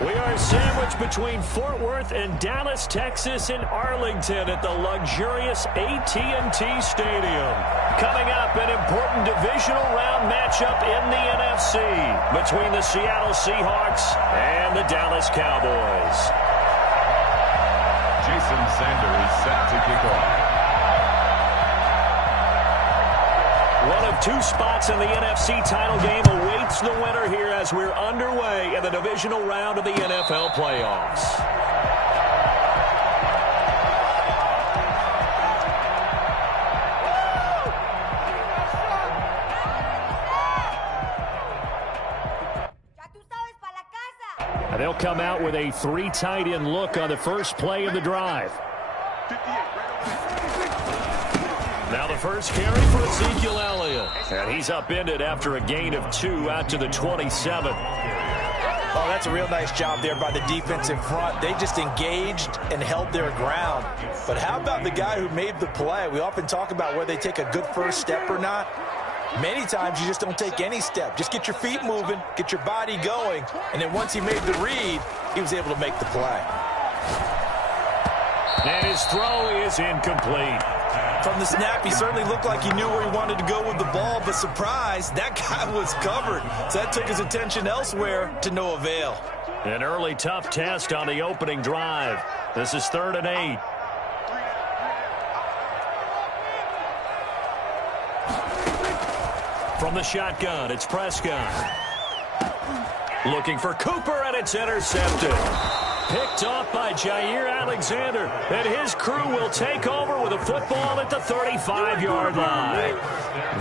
We are sandwiched between Fort Worth and Dallas, Texas, and Arlington at the luxurious AT&T Stadium. Coming up, an important divisional round matchup in the NFC between the Seattle Seahawks and the Dallas Cowboys. Jason Sander is set to kick off. One of two spots in the NFC title game awaits the winner here as we're underway in the divisional round of the NFL playoffs. And they'll come out with a three tight end look on the first play of the drive. Now the first carry for Ezekiel Elliott. And he's upended after a gain of 2 out to the 27. Oh, that's a real nice job there by the defense in front. They just engaged and held their ground. But how about the guy who made the play? We often talk about whether they take a good first step or not. Many times you just don't take any step. Just get your feet moving, get your body going, and then once he made the read, he was able to make the play. And his throw is incomplete. From the snap, he certainly looked like he knew where he wanted to go with the ball, but surprise, that guy was covered. So that took his attention elsewhere to no avail. An early tough test on the opening drive. This is 3rd and 8. From the shotgun, it's Prescott. Looking for Cooper, and it's intercepted. Picked off by Jair Alexander, and his crew will take over with a football at the 35-yard line.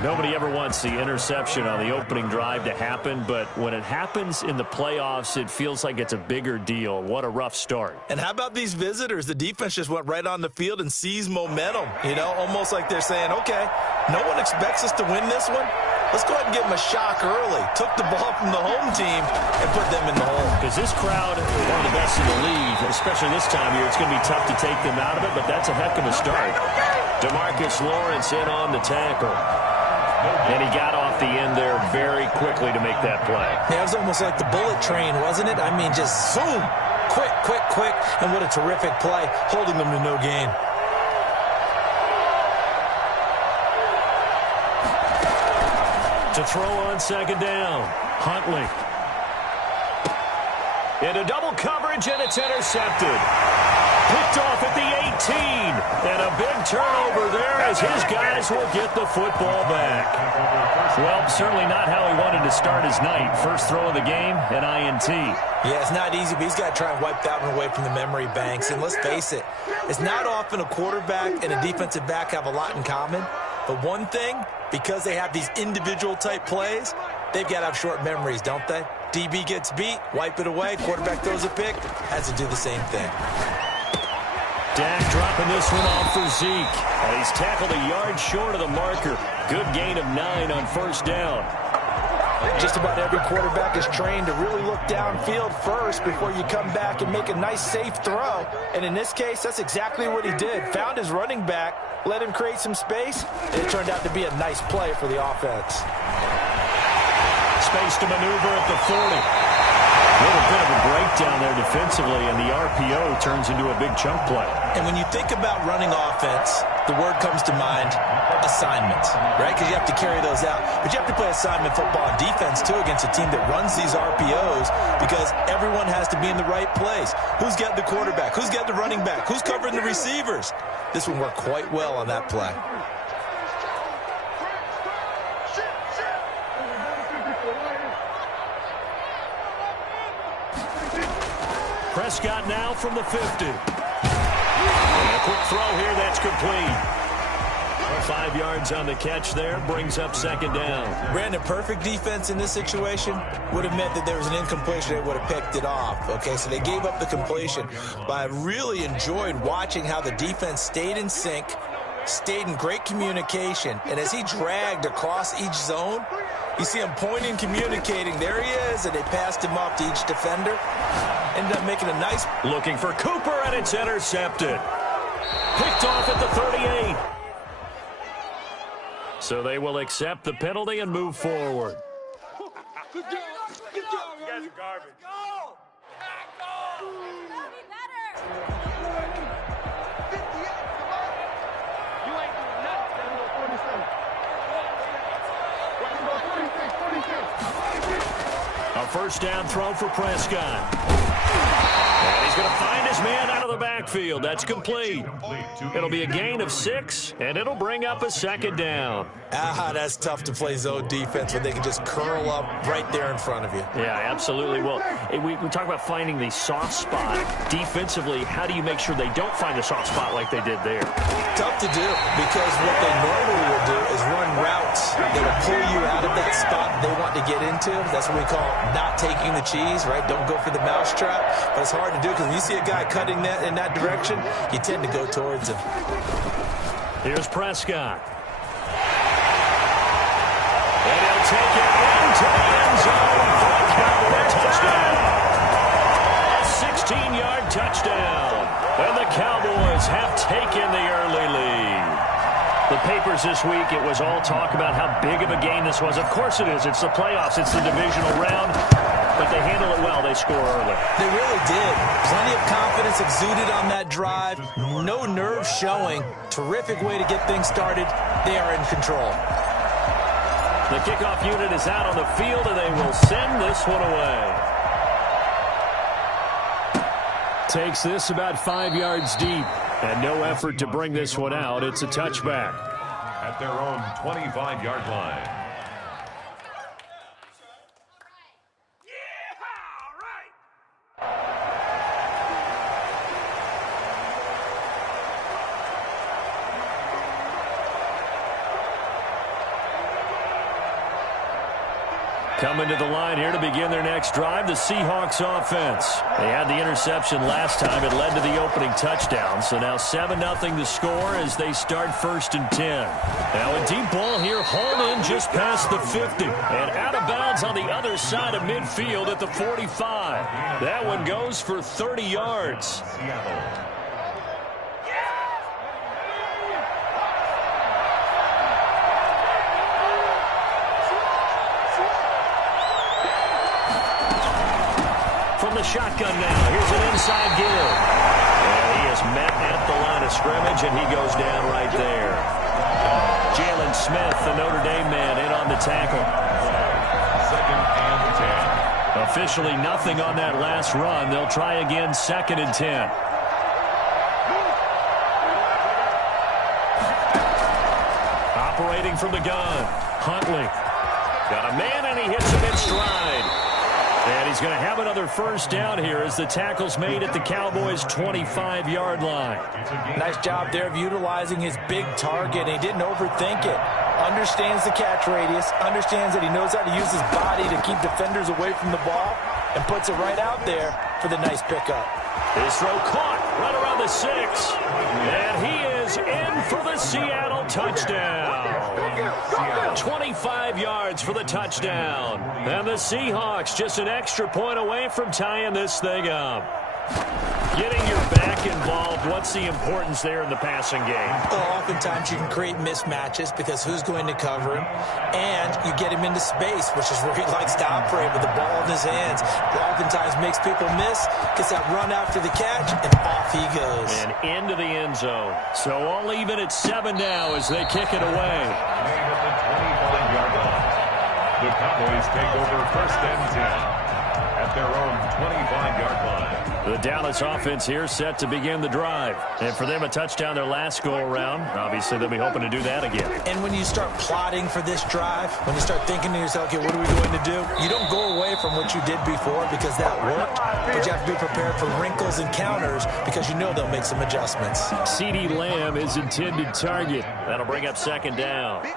Nobody ever wants the interception on the opening drive to happen, but when it happens in the playoffs, it feels like it's a bigger deal. What a rough start. And how about these visitors? The defense just went right on the field and seized momentum, almost like they're saying, okay, no one expects us to win this one. Let's go ahead and give them a shock early. Took the ball from the home team and put them in the hole. Because this crowd is one of the best in the league, especially this time of year. It's going to be tough to take them out of it, but that's a heck of a start. DeMarcus Lawrence in on the tackle. And he got off the end there very quickly to make that play. Yeah, it was almost like the bullet train, wasn't it? I mean, just zoom. Quick, quick, quick. And what a terrific play, holding them to no gain. To throw on 2nd down, Huntley. Into double coverage, and it's intercepted. Picked off at the 18. And a big turnover there as his guys will get the football back. Well, certainly not how he wanted to start his night. First throw of the game, an INT. Yeah, it's not easy, but he's got to try and wipe that one away from the memory banks. And let's face it, it's not often a quarterback and a defensive back have a lot in common. But one thing, because they have these individual-type plays, they've got to have short memories, don't they? DB gets beat, wipe it away, quarterback throws a pick, has to do the same thing. Dak dropping this one off for Zeke. And he's tackled a yard short of the marker. Good gain of 9 on 1st down. Just about every quarterback is trained to really look downfield first before you come back and make a nice, safe throw. And in this case, that's exactly what he did. Found his running back, let him create some space, and it turned out to be a nice play for the offense. Space to maneuver at the 40. A little bit of a breakdown there defensively, and the RPO turns into a big chunk play. And when you think about running offense, the word comes to mind, assignments, right? Because you have to carry those out. But you have to play assignment football on defense, too, against a team that runs these RPOs because everyone has to be in the right place. Who's got the quarterback? Who's got the running back? Who's covering the receivers? This one worked quite well on that play. Prescott now from the 50. And a quick throw here, that's complete. 5 yards on the catch there, brings up 2nd down. Brandon, perfect defense in this situation would have meant that there was an incompletion. They would have picked it off. Okay, so they gave up the completion. But I really enjoyed watching how the defense stayed in sync, stayed in great communication. And as he dragged across each zone, you see him pointing, communicating. There he is, and they passed him off to each defender. Ended up making a nice... Looking for Cooper, and it's intercepted. Picked off at the 38. So they will accept the penalty and move forward. Good job. Good job. You guys are garbage. first down throw for Prescott. And he's going to find his man out of the backfield. That's complete. It'll be a gain of 6, and it'll bring up a second down. That's tough to play zone defense when they can just curl up right there in front of you. Yeah, absolutely. Well, we talk about finding the soft spot. Defensively, how do you make sure they don't find the soft spot like they did there? Tough to do, because what they normally will do is run routes that will pull you out of that spot they want to get into. That's what we call not taking the cheese, right? Don't go for the mousetrap. But it's hard to do because when you see a guy cutting that in that direction, you tend to go towards him. Here's Prescott. And he'll take it into the end zone for a Cowboy touchdown. A 16-yard touchdown. And the Cowboys have taken the early lead. The papers this week, it was all talk about how big of a game this was. Of course it is. It's the playoffs. It's the divisional round. But they handle it well. They score early. They really did. Plenty of confidence exuded on that drive. No nerve showing. Terrific way to get things started. They are in control. The kickoff unit is out on the field, and they will send this one away. Takes this about 5 yards deep. And no effort to bring this one out. It's a touchback. At their own 25-yard line. Coming to the line here to begin their next drive, the Seahawks offense. They had the interception last time. It led to the opening touchdown. So now 7-0 the score as they start 1st and 10. Now a deep ball here, hauled in just past the 50. And out of bounds on the other side of midfield at the 45. That one goes for 30 yards. The shotgun now. Here's an inside give. And he is met at the line of scrimmage, and he goes down right there. Jalen Smith, the Notre Dame man, in on the tackle. 2nd and 10. Officially nothing on that last run. They'll try again 2nd and 10. Operating from the gun. Huntley. Got a man, and he hits him in stride. And he's going to have another first down here as the tackle's made at the Cowboys' 25-yard line. Nice job there of utilizing his big target. He didn't overthink it. Understands the catch radius. Understands that he knows how to use his body to keep defenders away from the ball. And puts it right out there for the nice pickup. His throw caught right around the 6. And he is in for the Seattle touchdown. 25 yards for the touchdown. And the Seahawks just an extra point away from tying this thing up. Getting your back involved, what's the importance there in the passing game? Well, oftentimes you can create mismatches because who's going to cover him, and you get him into space, which is where he likes to operate with the ball in his hands. Oftentimes makes people miss, gets that run after the catch, and off he goes. And into the end zone. So all even at 7 now as they kick it away. At the 25-yard line. The Cowboys take over 1st and 10 at their own 25-yard line. The Dallas offense here set to begin the drive. And for them, a touchdown their last go-around. Obviously, they'll be hoping to do that again. And when you start plotting for this drive, when you start thinking to yourself, okay, what are we going to do? You don't go away from what you did before because that worked, but you have to be prepared for wrinkles and counters because you know they'll make some adjustments. CeeDee Lamb is intended target. That'll bring up 2nd down.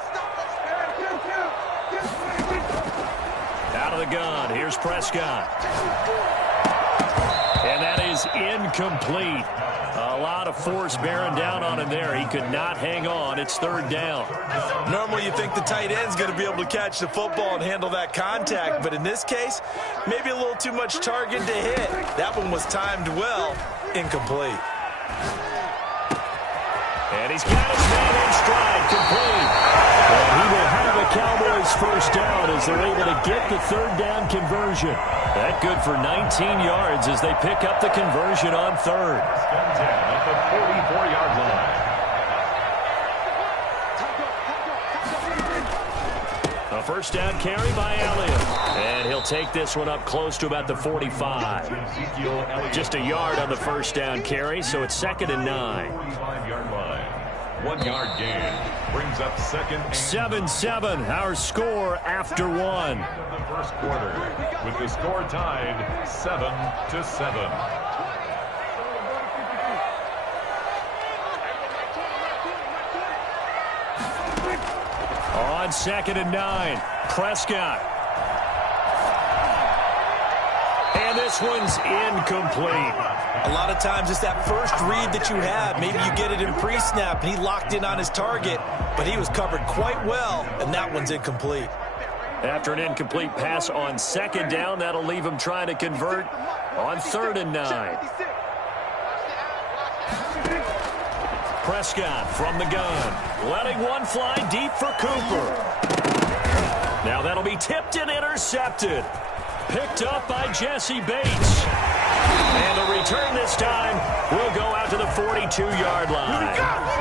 Out of the gun, here's Prescott. And that is incomplete. A lot of force bearing down on him there. He could not hang on. It's 3rd down. Normally you think the tight end's going to be able to catch the football and handle that contact, but in this case, maybe a little too much target to hit. That one was timed well. Incomplete. And he's got his man in stride, complete. And he will have a Cowboys first down as they're able to get the 3rd down conversion. That good for 19 yards as they pick up the conversion on 3rd. At the 44-yard line. A first down carry by Elliott. And he'll take this one up close to about the 45. Just a yard on the first down carry, so it's 2nd and 9. 45-yard line. 1 yard gain. Brings up 2nd and 7-7, our score after one. the first quarter, with the score tied 7-7. On 2nd and 9, Prescott. And this one's incomplete. A lot of times it's that first read that you have. Maybe you get it in pre-snap, and he locked in on his target, but he was covered quite well, and that one's incomplete. After an incomplete pass on 2nd down, that'll leave him trying to convert on 3rd and 9. Prescott from the gun, letting one fly deep for Cooper. Now that'll be tipped and intercepted. Picked up by Jesse Bates. And the return this time will go out to the 42-yard line.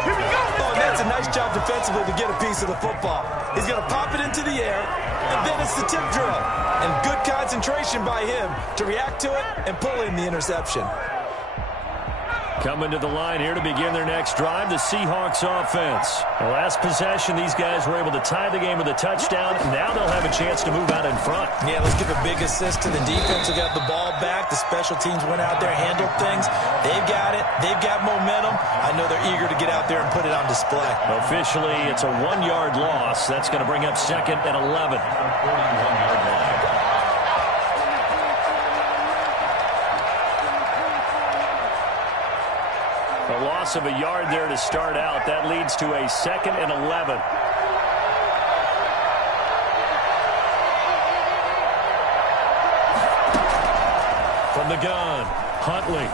Here we go. Oh, that's a nice job defensively to get a piece of the football. He's going to pop it into the air, and then it's the tip drill. And good concentration by him to react to it and pull in the interception. Coming to the line here to begin their next drive, the Seahawks offense. The last possession, these guys were able to tie the game with a touchdown. Now they'll have a chance to move out in front. Yeah, let's give a big assist to the defense who got the ball back. The special teams went out there, handled things. They've got it. They've got momentum. I know they're eager to get out there and put it on display. Officially, it's a 1-yard loss. That's going to bring up 2nd and 11. 41-yard line. A loss of a yard there to start out. That leads to a 2nd and 11. From the gun, Huntley.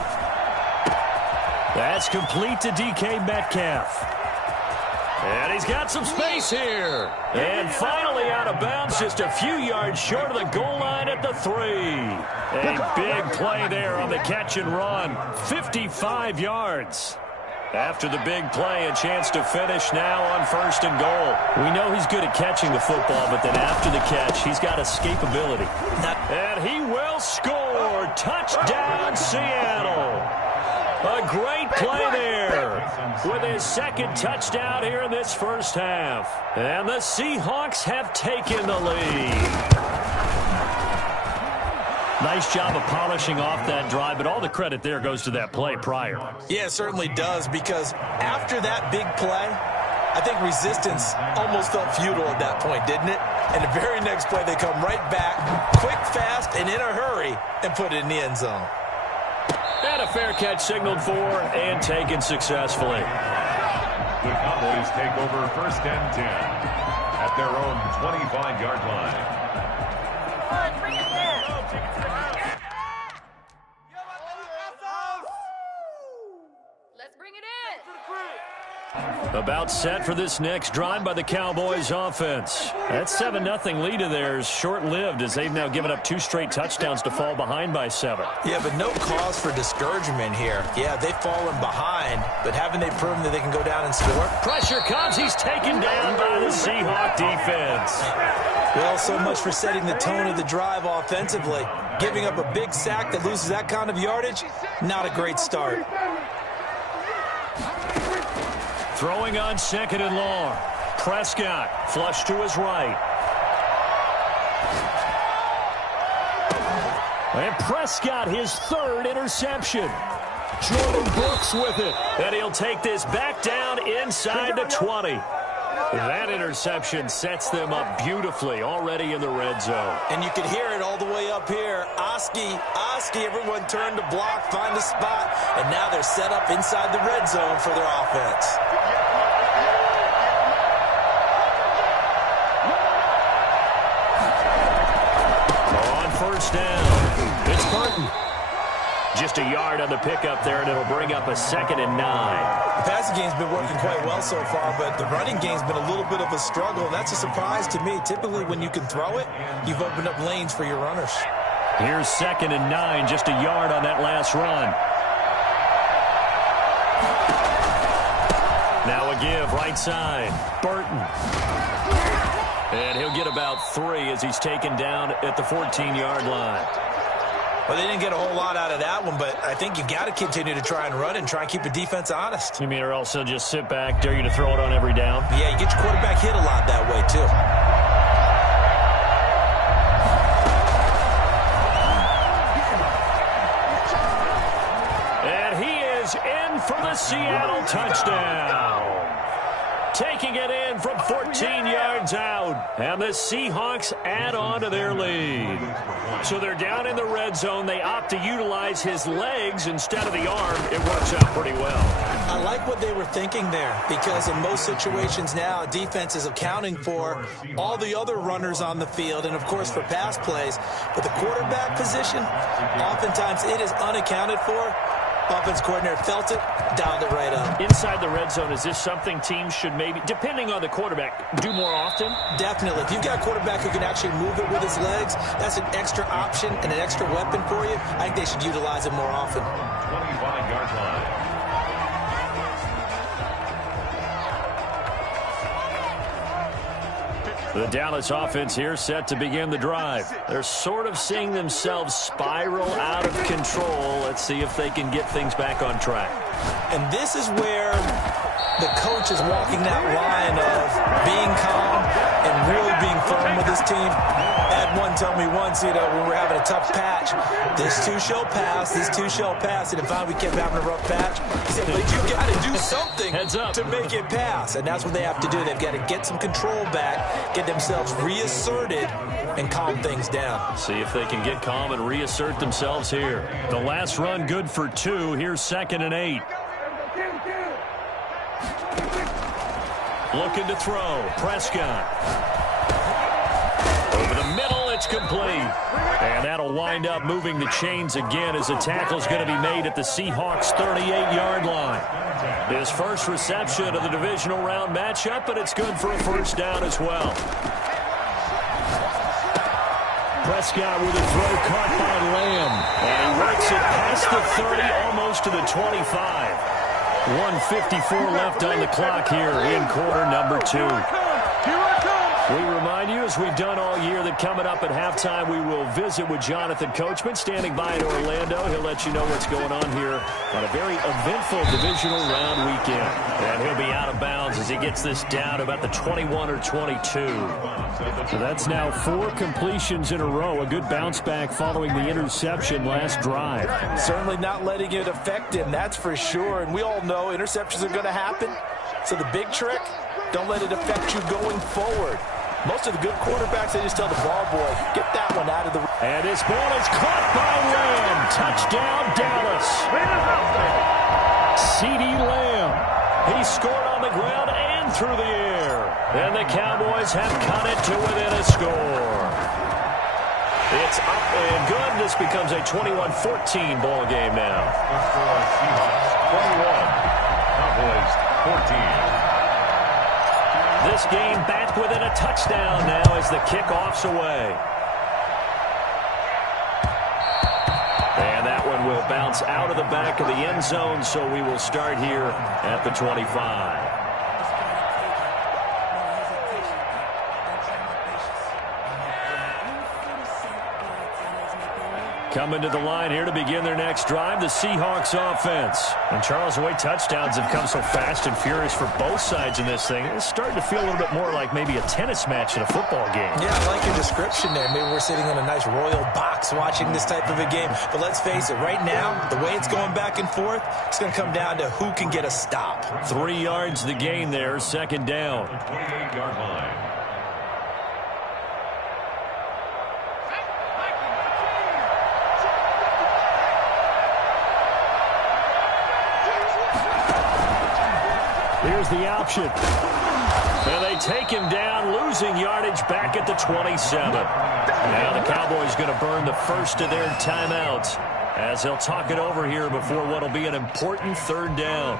That's complete to DK Metcalf. And he's got some space here. And finally out of bounds, just a few yards short of the goal line at the 3. A big play there on the catch and run. 55 yards. After the big play, a chance to finish now on 1st and goal. We know he's good at catching the football, but then after the catch, he's got escapability. And he will score. Touchdown, Seattle. A great play there with his 2nd touchdown here in this first half. And the Seahawks have taken the lead. Nice job of polishing off that drive, but all the credit there goes to that play prior. Yeah, it certainly does, because after that big play, I think resistance almost felt futile at that point, didn't it? And the very next play, they come right back, quick, fast, and in a hurry, and put it in the end zone. And a fair catch signaled for and taken successfully. The Cowboys take over 1st and 10 at their own 25-yard line. Let's bring it in. About set for this next drive by the Cowboys offense. That 7-0 lead of theirs short-lived as they've now given up 2 straight touchdowns to fall behind by 7. Yeah, but no cause for discouragement here. Yeah, they've fallen behind, but haven't they proven that they can go down and score? Pressure comes. He's taken down by the Seahawk defense. Well, so much for setting the tone of the drive offensively. Giving up a big sack that loses that kind of yardage, not a great start. Throwing on 2nd and long. Prescott flush to his right. And Prescott, his 3rd interception. Jordan Brooks with it. And he'll take this back down inside the 20. That interception sets them up beautifully already in the red zone. And you can hear it all the way up here. Oski, everyone turned to block, find a spot, and now they're set up inside the red zone for their offense. On 1st down, it's Burton. Just a yard on the pickup there, and it'll bring up a 2nd and 9. The passing game's been working quite well so far, but the running game's been a little bit of a struggle, and that's a surprise to me. Typically, when you can throw it, you've opened up lanes for your runners. Here's 2nd and 9, just a yard on that last run. Now a give, right side. Burton. And he'll get about 3 as he's taken down at the 14-yard line. Well, they didn't get a whole lot out of that one, but I think you got to continue to try and run and try and keep the defense honest. You mean or else they'll just sit back, dare you to throw it on every down? Yeah, you get your quarterback hit a lot that way, too. And he is in for the Seattle touchdown. Taking it in from 14 yards out. And the Seahawks add on to their lead. So they're down in the red zone. They opt to utilize his legs instead of the arm. It works out pretty well. I like what they were thinking there, because in most situations now, defense is accounting for all the other runners on the field and, of course, for pass plays. But the quarterback position, oftentimes it is unaccounted for. Offense coordinator felt it, dialed it right up. Inside the red zone, is this something teams should maybe, depending on the quarterback, do more often? Definitely. If you've got a quarterback who can actually move it with his legs, that's an extra option and an extra weapon for you. I think they should utilize it more often. 25-yard line. The Dallas offense here set to begin the drive. They're sort of seeing themselves spiral out of control. Let's see if they can get things back on track. And this is where the coach is walking that line of being calm and really being firm with his team. Ed one told me once, when we were having a tough patch, this too shall pass, this too shall pass. And if we kept having a rough patch, he said, but you got to do something to make it pass. And that's what they have to do. They've got to get some control back, get themselves reasserted, and calm things down. See if they can get calm and reassert themselves here. The last run good for 2. Here's 2nd and 8. Looking to throw. Prescott. Over the middle, it's complete. And that'll wind up moving the chains again as the tackle's going to be made at the Seahawks' 38-yard line. His first reception of the divisional round matchup, but it's good for a first down as well. Prescott with a throw caught by Lamb. And he works it past the 30, almost to the 25. 1:54 left on the clock here in quarter number 2. We remind you, as we've done all year, that coming up at halftime, we will visit with Jonathan Coachman, standing by in Orlando. He'll let you know what's going on here on a very eventful divisional round weekend. And he'll be out of bounds as he gets this down about the 21 or 22. So that's now 4 completions in a row. A good bounce back following the interception last drive. Certainly not letting it affect him, that's for sure. And we all know interceptions are going to happen. So the big trick, don't let it affect you going forward. Most of the good quarterbacks, they just tell the ball boy, get that one out of the... And his ball is caught by Lamb. Touchdown, Dallas. CeeDee Lamb. He scored on the ground and through the air. And the Cowboys have cut it to within a score. It's up and good. This becomes a 21-14 ball game now. Seahawks 21, Cowboys 14. This game back within a touchdown now as the kickoff's away. And that one will bounce out of the back of the end zone, so we will start here at the 25. Coming to the line here to begin their next drive, the Seahawks offense. And Charles, the way touchdowns have come so fast and furious for both sides in this thing, it's starting to feel a little bit more like maybe a tennis match in a football game. Yeah, I like your description there. Maybe we're sitting in a nice royal box watching this type of a game. But let's face it, right now, the way it's going back and forth, it's going to come down to who can get a stop. 3 yards the gain there, 2nd down. 28-yard line. Here's the option. And they take him down, losing yardage back at the 27. Now the Cowboys going to burn the first of their timeouts as they'll talk it over here before what will be an important 3rd down.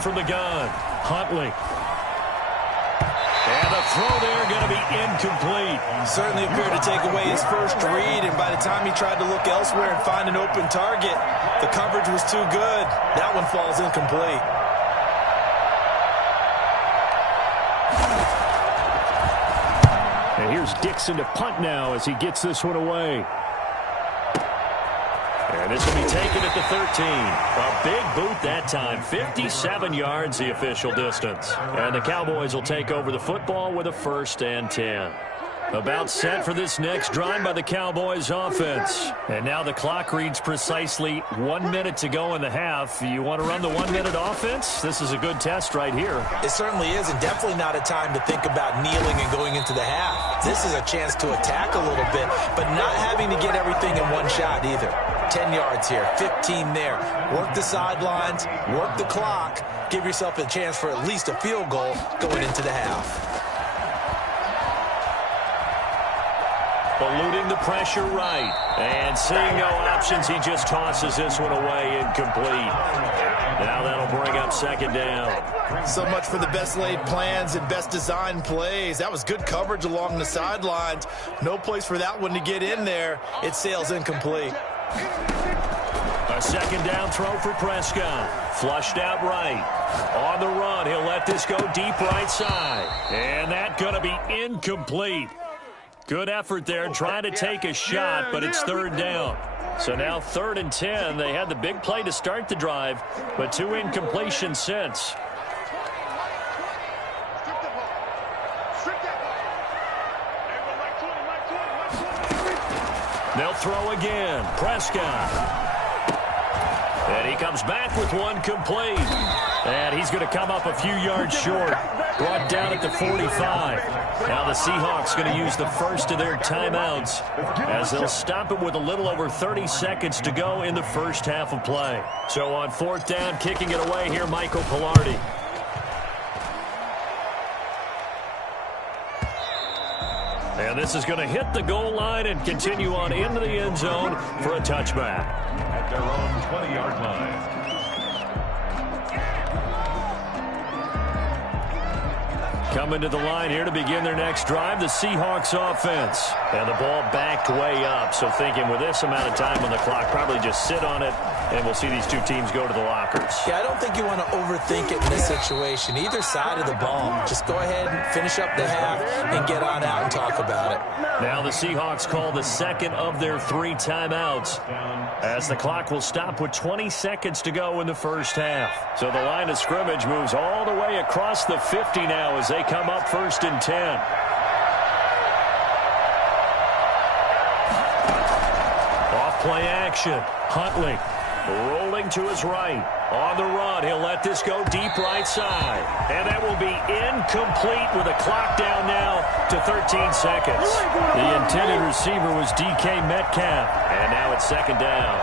From the gun, Huntley. And the throw there going to be incomplete. Certainly appeared to take away his first read, and by the time he tried to look elsewhere and find an open target, the coverage was too good. That one falls incomplete. And here's Dixon to punt now as he gets this one away. And this will be taken at the 13. A big boot that time. 57 yards the official distance. And the Cowboys will take over the football with a 1st and 10. About set for this next drive by the Cowboys offense. And now the clock reads precisely 1 minute to go in the half. You want to run the 1 minute offense? This is a good test right here. It certainly is, and definitely not a time to think about kneeling and going into the half. This is a chance to attack a little bit, but not having to get everything in one shot either. 10 yards here, 15 there. Work the sidelines, work the clock. Give yourself a chance for at least a field goal going into the half. Eluding the pressure right. And seeing no options, he just tosses this one away, incomplete. Now that'll bring up 2nd down. So much for the best laid plans and best designed plays. That was good coverage along the sidelines. No place for that one to get in there. It sails incomplete. A 2nd down throw for Prescott. Flushed out right. On the run, he'll let this go deep right side. And that's going to be incomplete. Good effort there trying to take a shot, but it's 3rd down. So now 3rd and 10. They had the big play to start the drive, but 2 incompletions since. They'll throw again. Prescott. And he comes back with one complete. And he's going to come up a few yards short. Brought down at the 45. Now the Seahawks going to use the first of their timeouts as they'll stop it with a little over 30 seconds to go in the first half of play. So on 4th down, kicking it away here, Michael Pilardi. And this is going to hit the goal line and continue on into the end zone for a touchback. At their own 20-yard line. Coming to the line here to begin their next drive, the Seahawks offense. And the ball backed way up, so thinking with this amount of time on the clock, probably just sit on it, and we'll see these two teams go to the lockers. Yeah, I don't think you want to overthink it in this situation. Either side of the ball. Just go ahead and finish up the half and get on out and talk about it. Now the Seahawks call the 2nd of their 3 timeouts as the clock will stop with 20 seconds to go in the first half. So the line of scrimmage moves all the way across the 50 now as they come up 1st and 10. Off play action. Huntley rolling to his right. On the run, he'll let this go deep right side. And that will be incomplete with a clock down now to 13 seconds. The intended receiver was DK Metcalf. And now it's 2nd down.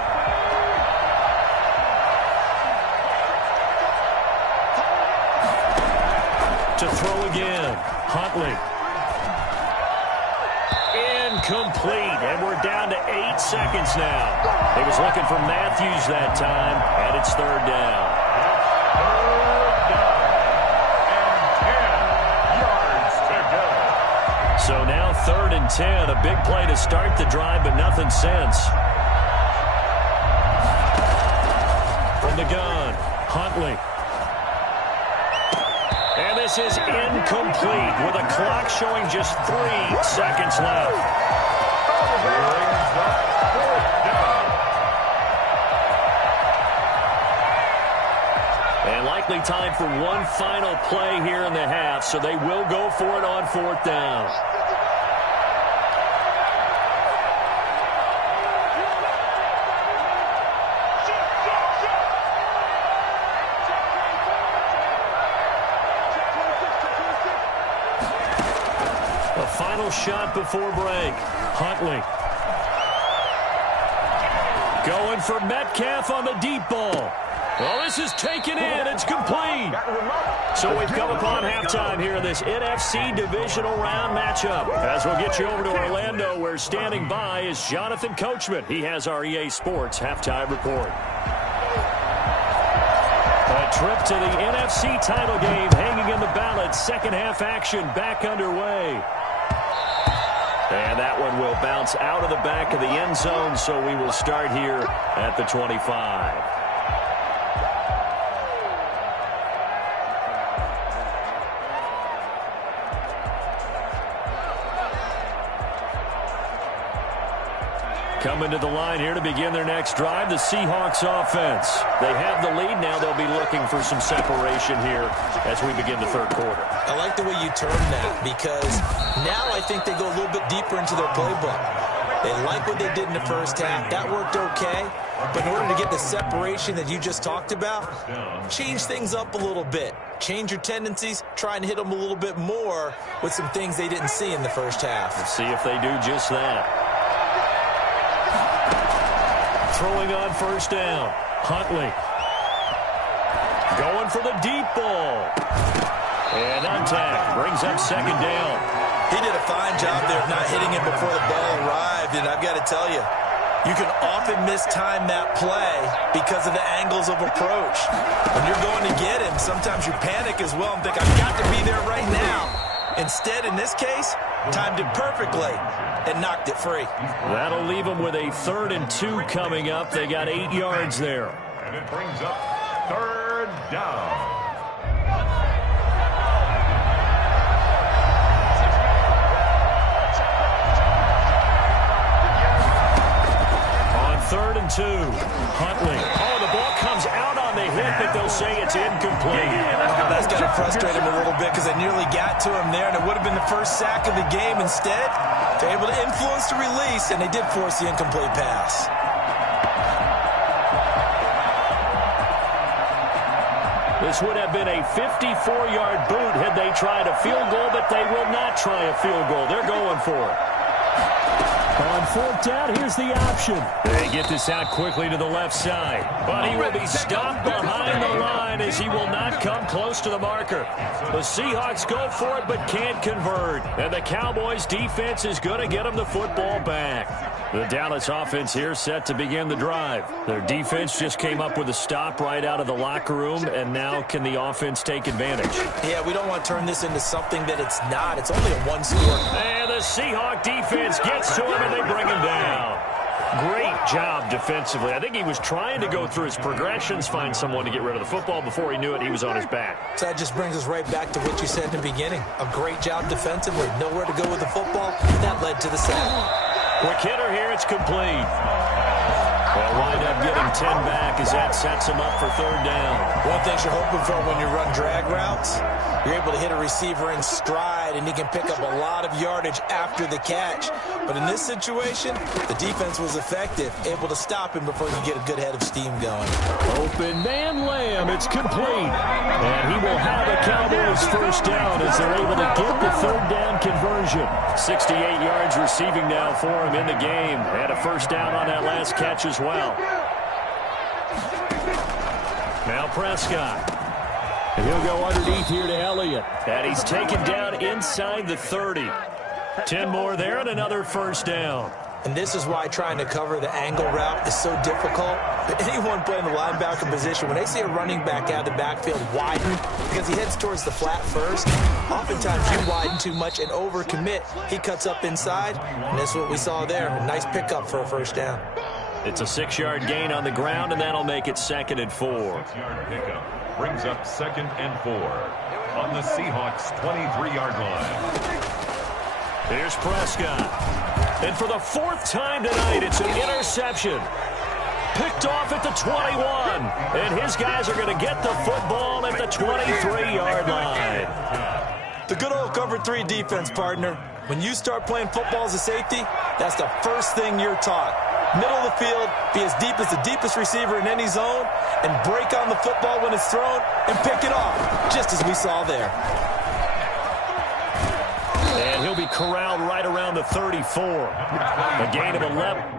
To throw again. Huntley. Incomplete. And we're down to 8 seconds now. He was looking for Matthews that time, and it's 3rd down. 3rd down and 10 yards to go. So now 3rd and 10. A big play to start the drive, but nothing since. From the gun, Huntley. And this is incomplete with a clock showing just 3 seconds left. And likely time for one final play here in the half, so they will go for it on 4th down. Final shot before break. Huntley. Going for Metcalf on the deep ball. Well, this is taken in. It's complete. So we've come upon halftime here in this NFC divisional round matchup. As we'll get you over to Orlando, where standing by is Jonathan Coachman. He has our EA Sports halftime report. A trip to the NFC title game hanging in the balance. Second half action back underway. And that one will bounce out of the back of the end zone, so we will start here at the 25. Coming to the line here to begin their next drive, the Seahawks offense. They have the lead now. They'll be looking for some separation here as we begin the third quarter. I like the way you term that, because now I think they go a little bit deeper into their playbook. They like what they did in the first half. That worked okay. But in order to get the separation that you just talked about, change things up a little bit. Change your tendencies. Try and hit them a little bit more with some things they didn't see in the first half. Let's see if they do just that. Throwing on first down. Huntley. Going for the deep ball. And contact brings up second down. He did a fine job there of not hitting him before the ball arrived. And I've got to tell you, you can often mistime that play because of the angles of approach. When you're going to get him, sometimes you panic as well and think, I've got to be there right now. Instead, in this case, timed it perfectly and knocked it free. That'll leave them with a 3rd and 2 coming up. They got 8 yards there. And it brings up third down. On 3rd and 2, Huntley. Oh, the ball comes out on the hit, but they'll say it's incomplete. That's got to frustrate him a little bit because they nearly got to him there, and it would have been the first sack of the game. Instead, they're able to influence the release, and they did force the incomplete pass. This would have been a 54-yard boot had they tried a field goal, but they will not try a field goal. They're going for it. On 4th down, here's the option. They get this out quickly to the left side. But he will be stopped behind the line as he will not come close to the marker. The Seahawks go for it but can't convert. And the Cowboys defense is going to get them the football back. The Dallas offense here set to begin the drive. Their defense just came up with a stop right out of the locker room, and now can the offense take advantage? Yeah, we don't want to turn this into something that it's not. It's only a one-score. And the Seahawk defense gets to him, and they bring him down. Great job defensively. I think he was trying to go through his progressions, find someone to get rid of the football. Before he knew it, he was on his back. So that just brings us right back to what you said in the beginning. A great job defensively. Nowhere to go with the football. That led to the sack. Quick hitter here. It's complete. They'll wind up getting 10 back as that sets him up for 3rd down. One thing you're hoping for when you run drag routes, you're able to hit a receiver in stride, and he can pick up a lot of yardage after the catch. But in this situation, the defense was effective, able to stop him before he could get a good head of steam going. Open man Lamb. It's complete. And he will have a Cowboys first down as they're able to get the 3rd down conversion. 68 yards receiving now for him in the game. Had a first down on that last catch as well. Now Prescott. And he'll go underneath here to Elliott. And he's taken down inside the 30. 10 more there and another first down. And this is why trying to cover the angle route is so difficult. But anyone playing the linebacker position, when they see a running back out of the backfield widen because he heads towards the flat first, oftentimes you widen too much and overcommit. He cuts up inside, and that's what we saw there. A nice pickup for a first down. It's a 6-yard gain on the ground, and that'll make it 2nd and 4. 6-yard pickup brings up 2nd and 4 on the Seahawks' 23-yard line. Here's Prescott. And for the 4th time tonight, it's an interception. Picked off at the 21. And his guys are going to get the football at the 23-yard line. The good old cover 3 defense, partner. When you start playing football as a safety, that's the first thing you're taught. Middle of the field, be as deep as the deepest receiver in any zone, and break on the football when it's thrown and pick it off, just as we saw there. And he'll be corralled right around the 34. A gain of 11.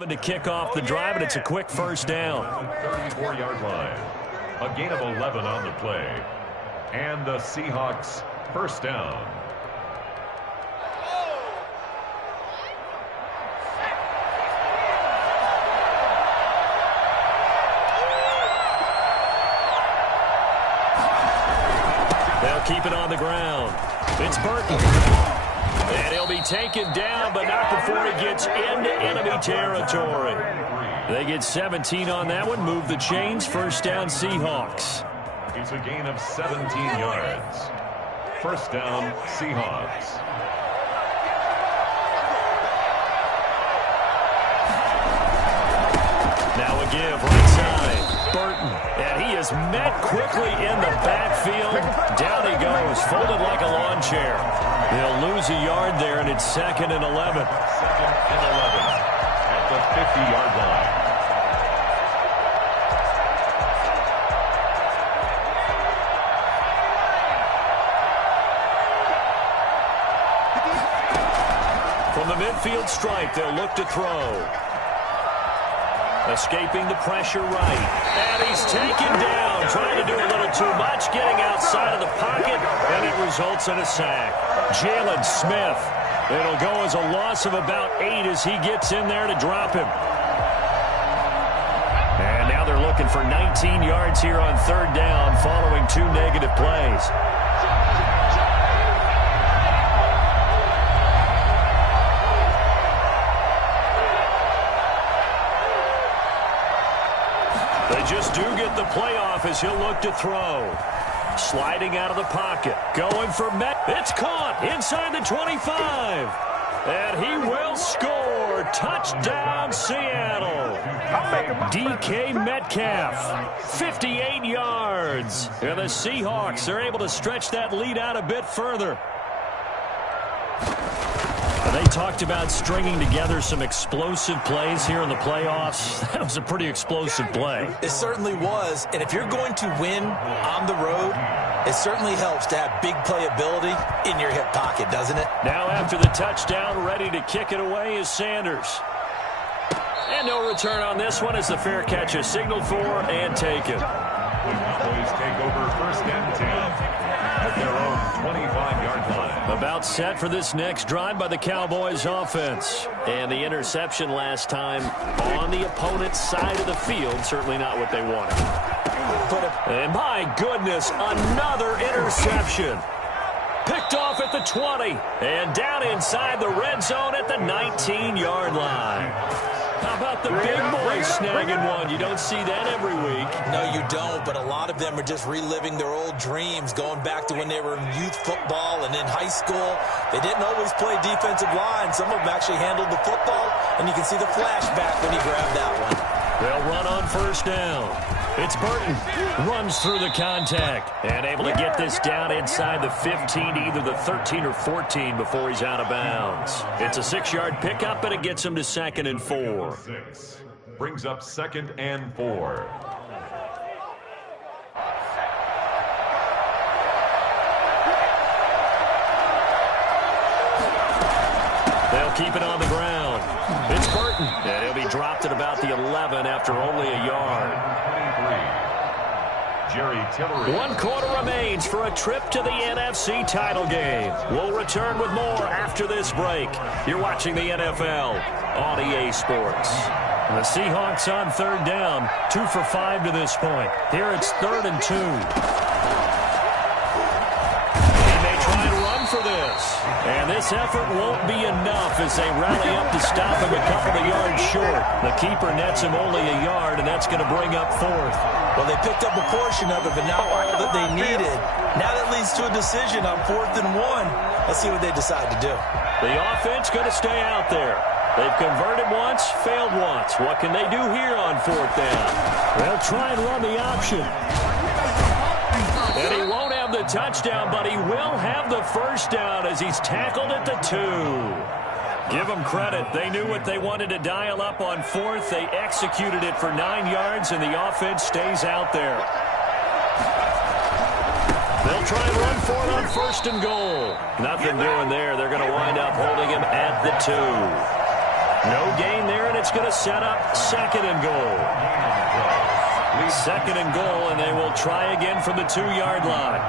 To kick off the drive, and it's a quick first down. 34-yard line. A gain of 11 on the play. And the Seahawks first down. They'll keep it on the ground. It's Burton. And he'll be taken down, but not before he gets into enemy territory. They get 17 on that one, move the chains, first down Seahawks. It's a gain of 17 yards. First down Seahawks. Now a give, right side, Burton. And he is met quickly in the backfield. Down he goes, folded like a lawn chair. They'll lose a yard there, and it's 2nd and 11. 2nd and 11 at the 50-yard line. From the midfield stripe, they'll look to throw. Escaping the pressure right. And he's taken down, trying to do a little too much, getting outside of the pocket, and it results in a sack. Jalen Smith. It'll go as a loss of about 8 as he gets in there to drop him. And now they're looking for 19 yards here on 3rd down following 2 negative plays. They just do get the playoff as he'll look to throw. Sliding out of the pocket. Going for Met. It's caught inside the 25. And he will score. Touchdown, Seattle. DK Metcalf, 58 yards. And the Seahawks are able to stretch that lead out a bit further. They talked about stringing together some explosive plays here in the playoffs. That was a pretty explosive play. It certainly was. And if you're going to win on the road, it certainly helps to have big playability in your hip pocket, doesn't it? Now after the touchdown, ready to kick it away is Sanders. And no return on this one as the fair catch is signaled for and taken. The Cowboys take over 1st and 10 at their own 25-yard line. About set for this next drive by the Cowboys offense. And the interception last time on the opponent's side of the field, certainly not what they wanted. And my goodness, another interception. Picked off at the 20 and down inside the red zone at the 19-yard line. How about the big boys snagging one? You don't see that every week. No, you don't, but a lot of them are just reliving their old dreams, going back to when they were in youth football and in high school. They didn't always play defensive line. Some of them actually handled the football, and you can see the flashback when he grabbed that one. They'll run on 1st down. It's Burton. Runs through the contact and able to get this down inside the 15 to either the 13 or 14 before he's out of bounds. It's a 6-yard pickup, and it gets him to 2nd and 4. 6 brings up 2nd and 4. They'll keep it on the ground. It's Burton. And he'll be dropped at about the 11 after only a yard. Jerry Tillery. 1 quarter remains for a trip to the NFC title game. We'll return with more after this break. You're watching the NFL on EA Sports. The Seahawks on 3rd down, 2 for 5 to this point. Here it's 3rd and 2. He may try and run for this. And this effort won't be enough as they rally up to stop him a couple of yards short. The keeper nets him only a yard, and that's going to bring up 4th. Well, they picked up a portion of it, but not all that they needed. Now that leads to a decision on 4th and 1. Let's see what they decide to do. The offense going to stay out there. They've converted once, failed once. What can they do here on 4th down? They'll try and run the option. And he won't have the touchdown, but he will have the 1st down as he's tackled at the 2. Give them credit. They knew what they wanted to dial up on 4th. They executed it for 9 yards, and the offense stays out there. They'll try and run for it on 1st and goal. Nothing doing there. They're going to wind up holding him at the 2. No gain there, and it's going to set up second and goal. Second and goal, and they will try again from the 2-yard line.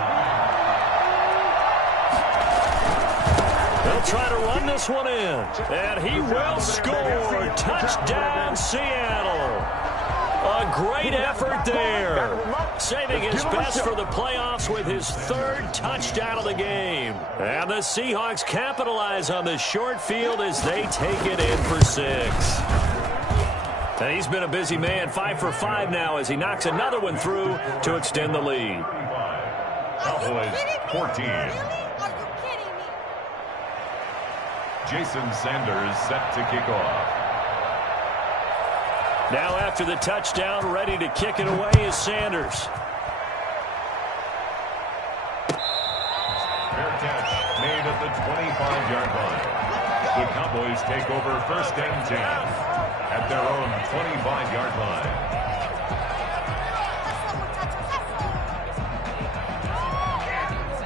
They'll try to run this one in, and he will score. Touchdown, Seattle. A great effort there. Saving his best for the playoffs with his 3rd touchdown of the game. And the Seahawks capitalize on the short field as they take it in for 6. And he's been a busy man, 5 for 5 now as he knocks another one through to extend the lead. Cowboys 14. Jason Sanders set to kick off. Now after the touchdown, ready to kick it away is Sanders. Fair catch made at the 25-yard line. The Cowboys take over 1st and 10 at their own 25-yard line.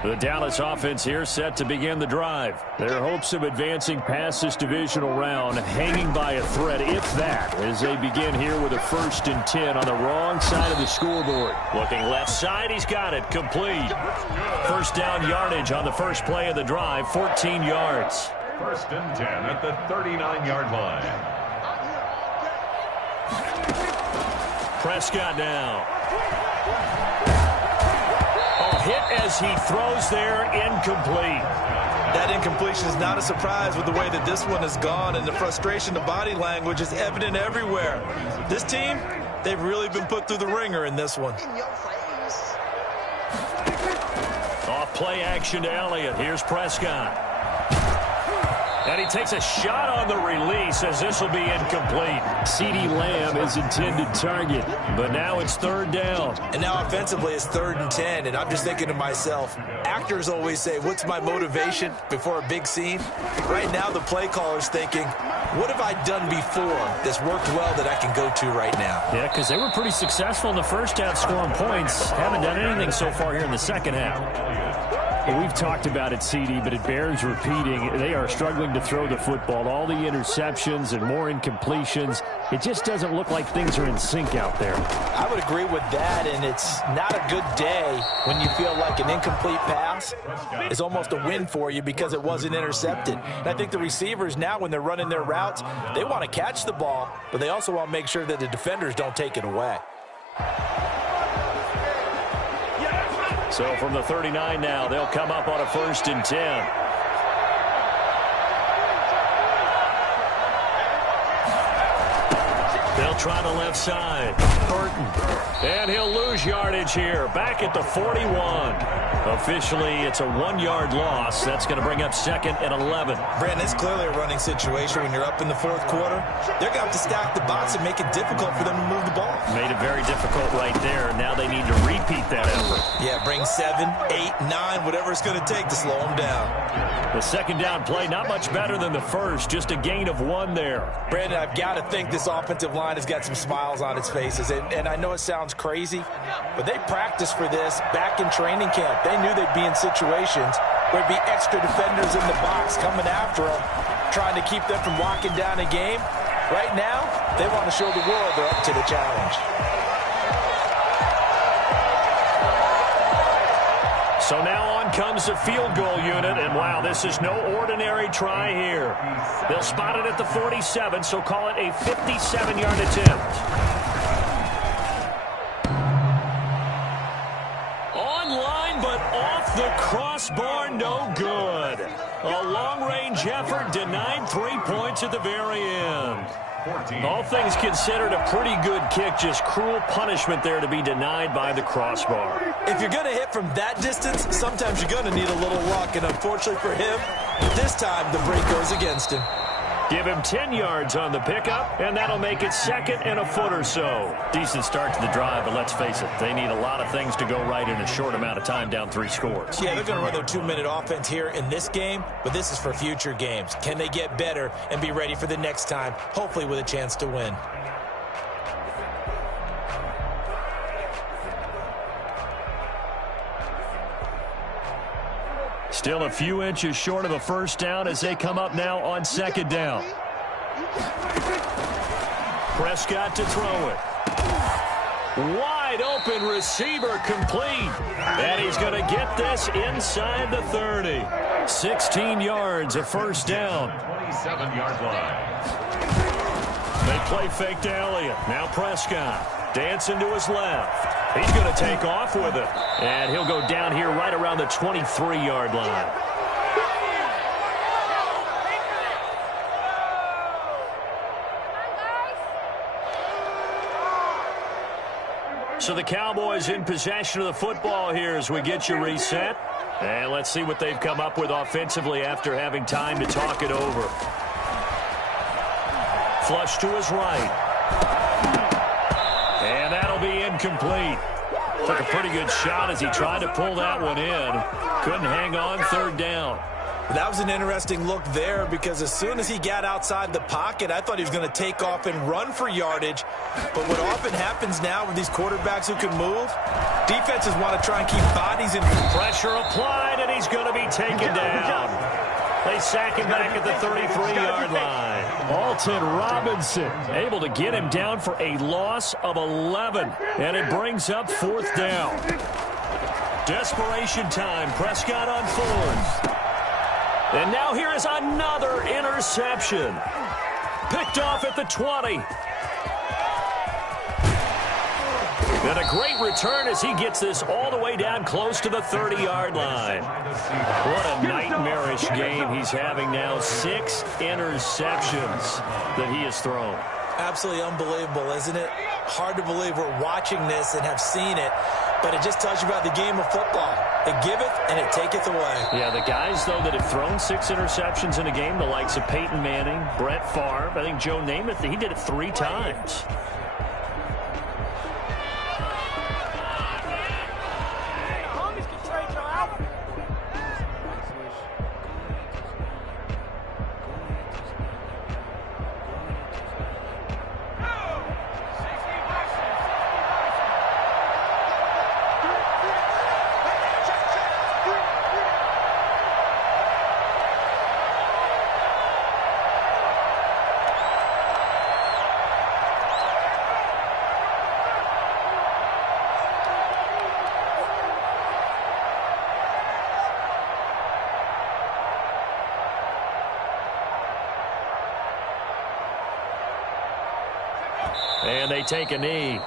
The Dallas offense here set to begin the drive. Their hopes of advancing past this divisional round hanging by a thread, if that, as they begin here with a 1st and 10 on the wrong side of the scoreboard. Looking left side, he's got it. Complete. First down yardage on the first play of the drive, 14 yards. 1st and 10 at the 39-yard line. Prescott now. Hit as he throws there, incomplete. That incompletion is not a surprise with the way that this one has gone, and the frustration, the body language is evident everywhere. This team, they've really been put through the ringer in this one. Off play action to Elliott. Here's Prescott. And he takes a shot on the release as this will be incomplete. CeeDee Lamb is intended target, but now it's 3rd down. And now offensively it's 3rd and 10, and I'm just thinking to myself, actors always say, what's my motivation before a big scene? Right now the play caller's thinking, what have I done before that's worked well that I can go to right now? Yeah, because they were pretty successful in the first half scoring points. Haven't done anything so far here in the second half. Well, we've talked about it, CD, but it bears repeating. They are struggling to throw the football. All the interceptions and more incompletions. It just doesn't look like things are in sync out there. I would agree with that, and it's not a good day when you feel like an incomplete pass is almost a win for you because it wasn't intercepted. And I think the receivers now, when they're running their routes, they want to catch the ball, but they also want to make sure that the defenders don't take it away. So from the 39 now, they'll come up on a 1st and 10. They'll try the left side. Burton. And he'll lose yardage here. Back at the 41. Officially, it's a 1-yard loss. That's going to bring up 2nd and 11. Brandon, it's clearly a running situation when you're up in the 4th quarter. They're going to have to stack the box and make it difficult for them to move the ball. Made it very difficult right there. Now they need to repeat that effort. Yeah, bring 7, 8, 9, whatever it's going to take to slow them down. The second down play, not much better than the first. Just a gain of 1 there. Brandon, I've got to think this offensive line has got some smiles on its faces. And I know it sounds crazy, but they practiced for this back in training camp. They knew they'd be in situations where there'd be extra defenders in the box coming after them, trying to keep them from locking down a game. Right now, they want to show the world they're up to the challenge. So now on comes the field goal unit, and wow, this is no ordinary try here. They'll spot it at the 47, so call it a 57-yard attempt. Online, but off the crossbar, no good. A long-range effort denied 3 points at the very end. All things considered, a pretty good kick, just cruel punishment there to be denied by the crossbar. If you're going to hit from that distance, sometimes you're going to need a little luck, and unfortunately for him, this time the break goes against him. Give him 10 yards on the pickup, and that'll make it 2nd and a foot or so. Decent start to the drive, but let's face it, they need a lot of things to go right in a short amount of time, down 3 scores. Yeah, they're going to run their 2-minute offense here in this game, but this is for future games. Can they get better and be ready for the next time, hopefully with a chance to win? Still a few inches short of a first down as they come up now on 2nd down. Prescott to throw it. Wide open receiver complete. And he's going to get this inside the 30. 16 yards, a first down. 27-yard line. They play fake to Elliott. Now Prescott dancing to his left. He's going to take off with it. And he'll go down here right around the 23-yard line. So the Cowboys in possession of the football here as we get you reset. And let's see what they've come up with offensively after having time to talk it over. Flush to his right. And that'll be incomplete. Took a pretty good shot as he tried to pull that one in. Couldn't hang on, third down. That was an interesting look there because as soon as he got outside the pocket, I thought he was going to take off and run for yardage. But what often happens now with these quarterbacks who can move, defenses want to try and keep bodies in. Pressure applied, and he's going to be taken down. They sack him back at the 33-yard line. Alton Robinson able to get him down for a loss of 11. And it brings up fourth down. Desperation time. Prescott on fourth. And now here is another interception. Picked off at the 20. And a great return as he gets this all the way down close to the 30-yard line. What a nightmarish game he's having now. 6 interceptions that he has thrown. Absolutely unbelievable, isn't it? Hard to believe we're watching this and have seen it, but it just tells you about the game of football. It giveth and it taketh away. Yeah, the guys, though, that have thrown 6 interceptions in a game, the likes of Peyton Manning, Brett Favre, I think Joe Namath, he did it 3 times. And they take a knee.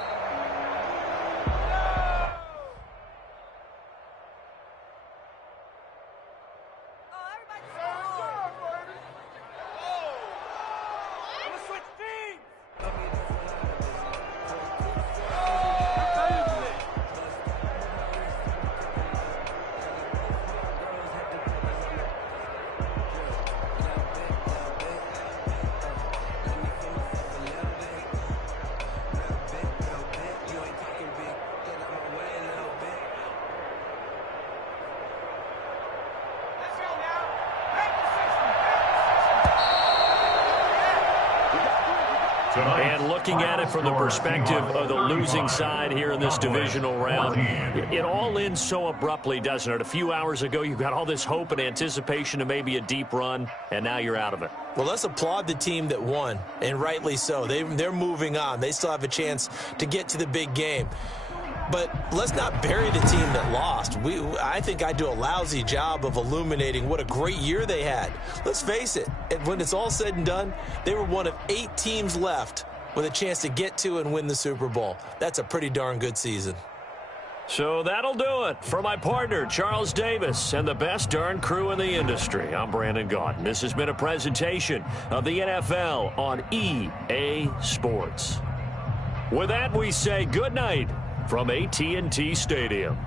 And looking at it from the perspective of the losing side here in this divisional round, it all ends so abruptly, doesn't it? A few hours ago, you got all this hope and anticipation of maybe a deep run, and now you're out of it. Well, let's applaud the team that won, and rightly so. They're moving on. They still have a chance to get to the big game. But let's not bury the team that lost. I think I do a lousy job of illuminating what a great year they had. Let's face it, when it's all said and done, they were one of 8 teams left with a chance to get to and win the Super Bowl. That's a pretty darn good season. So that'll do it. For my partner, Charles Davis, and the best darn crew in the industry, I'm Brandon Gaudin. This has been a presentation of the NFL on EA Sports. With that, we say good night from AT&T Stadium.